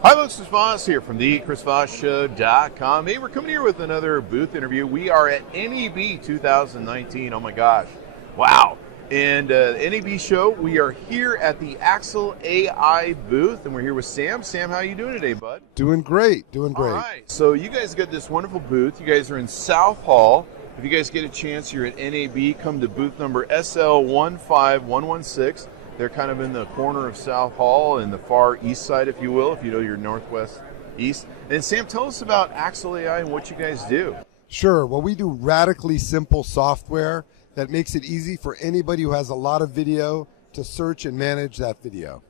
Hi, folks. Chris Voss here from the ChrisVossShow.com. Hey, we're coming here with another booth interview. We are at NAB 2019. Oh my gosh. Wow. And NAB show, we are here at the Axle AI booth, and we're here with Sam. Sam, how are you doing today, bud? Doing great, doing great. All right. So you guys got this wonderful booth. You guys are in South Hall. If you guys get a chance, you're at NAB, come to booth number SL15116. They're kind of in the corner of South Hall in the far east side, if you will, if you know your northwest east. And Sam, tell us about Axle AI and what you guys do. Sure. Well, we do radically simple software that makes it easy for anybody who has a lot of video to search and manage that video.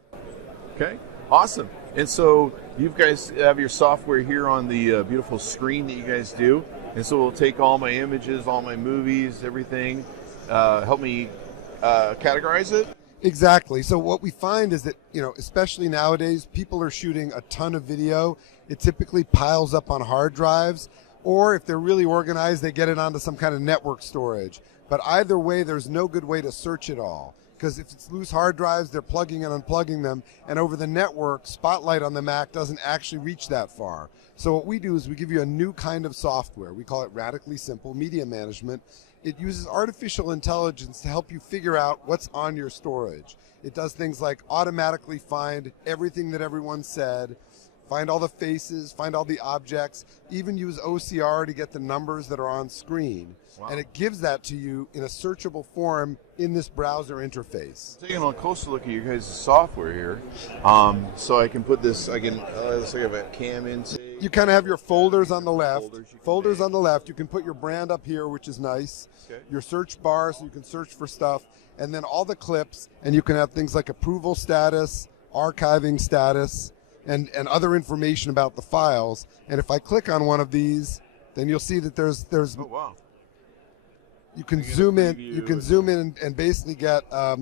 Okay, awesome. And so you guys have your software here on the beautiful screen that you guys do. And so we'll take all my images, all my movies, everything, help me categorize it. Exactly. So what we find is that, especially nowadays, people are shooting a ton of video. It typically piles up on hard drives, or if they're really organized, they get it onto some kind of network storage. But either way, there's no good way to search it all, because if it's loose hard drives, they're plugging and unplugging them, and over the network, Spotlight on the Mac doesn't actually reach that far. So what we do is we give you a new kind of software. We call it Radically Simple Media Management. It uses artificial intelligence to help you figure out what's on your storage. It does things like automatically find everything that everyone said, find all the faces, find all the objects, even use OCR to get the numbers that are on screen. Wow. And it gives that to you in a searchable form in this browser interface. Taking a closer look at your guys' software here, so I can put this, let's say I have a cam in. You kind of have your folders on the left. Folders on the left. You can put your brand up here, which is nice. Okay. Your search bar, so you can search for stuff. And then all the clips, and you can have things like approval status, archiving status, and other information about the files. And if I click on one of these, then you'll see that there's oh, wow. You can zoom in. You can zoom in and basically get a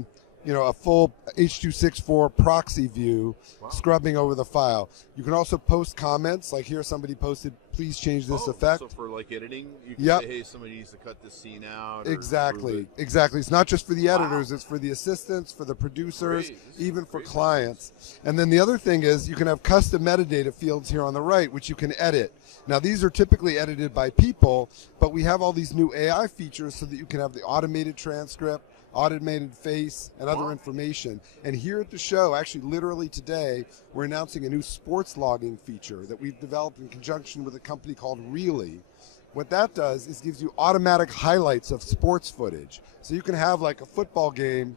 full H.264 proxy view, wow, scrubbing over the file. You can also post comments, like here somebody posted, please change this effect. So for like editing, you can say, hey, somebody needs to cut this scene out. Exactly. It's not just for the editors, it's for the assistants, for the producers, even for clients. And then the other thing is you can have custom metadata fields here on the right, which you can edit. Now these are typically edited by people, but we have all these new AI features so that you can have the automated transcript, automated face, and other information. And here at the show, actually literally today, we're announcing a new sports logging feature that we've developed in conjunction with a company called Really. What that does is gives you automatic highlights of sports footage. So you can have like a football game.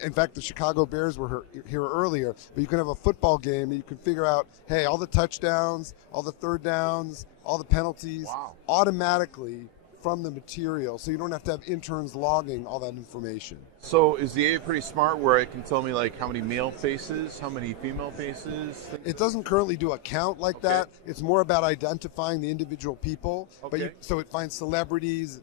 In fact, the Chicago Bears were here earlier, but you can have a football game and you can figure out, hey, all the touchdowns, all the third downs, all the penalties, wow, automatically from the material, so you don't have to have interns logging all that information. So is the AI pretty smart where it can tell me like how many male faces, how many female faces? It doesn't currently do a count like that. It's more about identifying the individual people. But so it finds celebrities,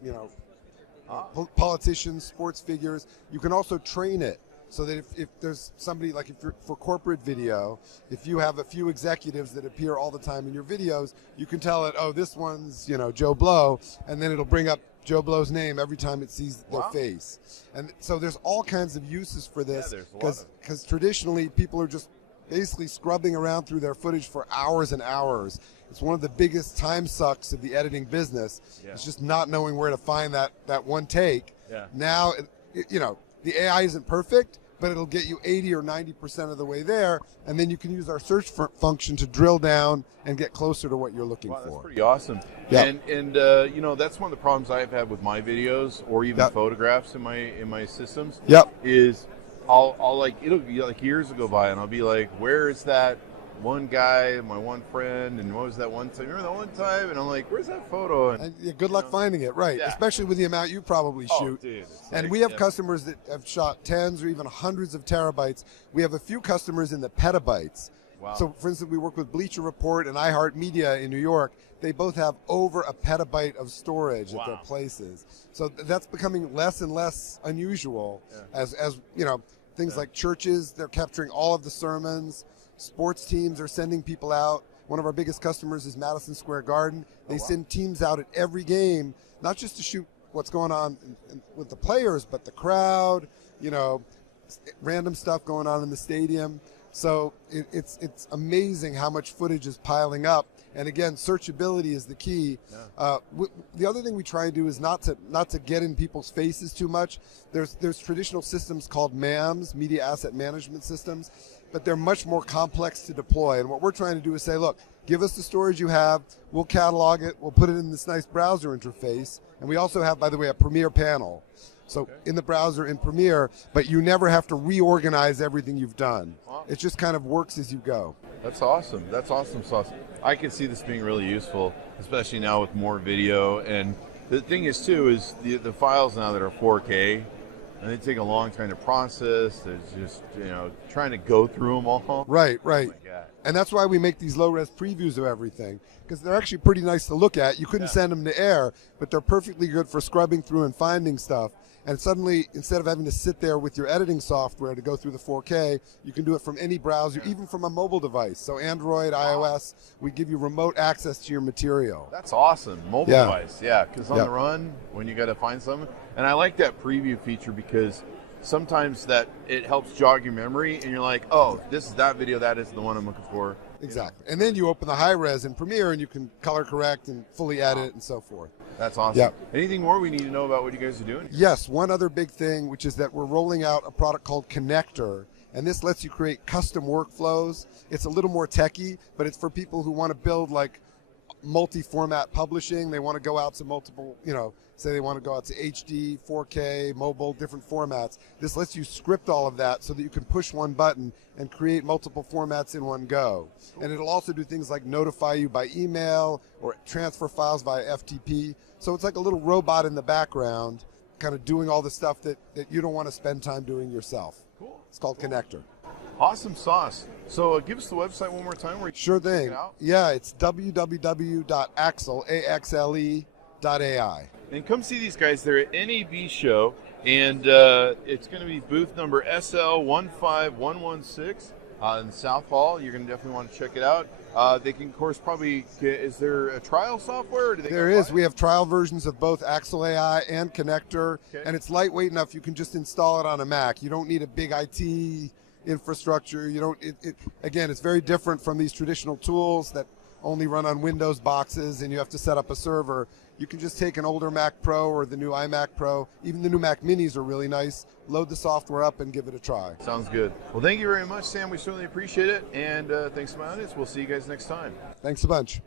politicians, sports figures. You can also train it so that if there's somebody, like if you're for corporate video, if you have a few executives that appear all the time in your videos, you can tell it, oh, this one's, Joe Blow, and then it'll bring up Joe Blow's name every time it sees their face. And so there's all kinds of uses for this, because traditionally people are just basically scrubbing around through their footage for hours and hours. It's one of the biggest time sucks of the editing business. Yeah. It's just not knowing where to find that one take. Yeah. Now, the AI isn't perfect, but it'll get you 80 or 90% of the way there, and then you can use our search function to drill down and get closer to what you're looking for. That's pretty awesome. Yep. And that's one of the problems I've had with my videos or even photographs in my systems. Yep. Is I'll it'll be like years will go by and I'll be like, where is that one guy, my one friend, and what was that one time? Remember that one time? And I'm like, where's that photo? And good luck finding it, right? Yeah. Especially with the amount you probably shoot. Dude, and we have customers that have shot tens or even hundreds of terabytes. We have a few customers in the petabytes. Wow. So, for instance, we work with Bleacher Report and iHeartMedia in New York. They both have over a petabyte of storage at their places. So that's becoming less and less unusual as things like churches, they're capturing all of the sermons. Sports teams are sending people out. One of our biggest customers is Madison Square Garden. They send teams out at every game, not just to shoot what's going on with the players, but the crowd, random stuff going on in the stadium. So it's amazing how much footage is piling up. And again, searchability is the key. Yeah. The other thing we try and do is not to get in people's faces too much. There's traditional systems called MAMs, Media Asset Management Systems, but they're much more complex to deploy. And what we're trying to do is say, look, give us the storage you have, we'll catalog it, we'll put it in this nice browser interface. And we also have, by the way, a Premiere panel. So in the browser in Premiere, but you never have to reorganize everything you've done. Wow. It just kind of works as you go. That's awesome. That's awesome sauce. I can see this being really useful, especially now with more video. And the thing is, too, is the files now that are 4K, and they take a long time to process. There's just, trying to go through them all. Right. Oh my God. And that's why we make these low-res previews of everything, because they're actually pretty nice to look at. You couldn't send them to air, but they're perfectly good for scrubbing through and finding stuff. And suddenly, instead of having to sit there with your editing software to go through the 4K, you can do it from any browser, even from a mobile device. So Android, iOS, we give you remote access to your material. That's awesome. Mobile device, because on the run, when you got to find something. And I like that preview feature because sometimes that it helps jog your memory, and you're like, oh, this is that video, that is the one I'm looking for. Exactly. And then you open the high res in Premiere, and you can color correct and fully edit and so forth. That's awesome. Yep. Anything more we need to know about what you guys are doing? Yes, one other big thing, which is that we're rolling out a product called Connector, and this lets you create custom workflows. It's a little more techy, but it's for people who want to build like multi-format publishing. They want to go out to multiple, say they want to go out to HD, 4K, mobile, different formats. This lets you script all of that so that you can push one button and create multiple formats in one go. And it'll also do things like notify you by email or transfer files via FTP. So it's like a little robot in the background kind of doing all the stuff that you don't want to spend time doing yourself. Cool. It's called Connector. Awesome sauce. So give us the website one more time. Where you sure can thing. Check it out. Yeah, it's www.axle.ai. And come see these guys. They're at NAB show, and it's going to be booth number SL15116 in South Hall. You're going to definitely want to check it out. They can, of course, probably is there a trial software? Or do they there is. We have trial versions of both Axle AI and Connector, and it's lightweight enough you can just install it on a Mac. You don't need a big IT infrastructure. You don't. Again, it's very different from these traditional tools that only run on Windows boxes, and you have to set up a server. You can just take an older Mac Pro or the new iMac Pro. Even the new Mac Minis are really nice. Load the software up and give it a try. Sounds good. Well, thank you very much, Sam. We certainly appreciate it. And thanks to my audience. We'll see you guys next time. Thanks a bunch.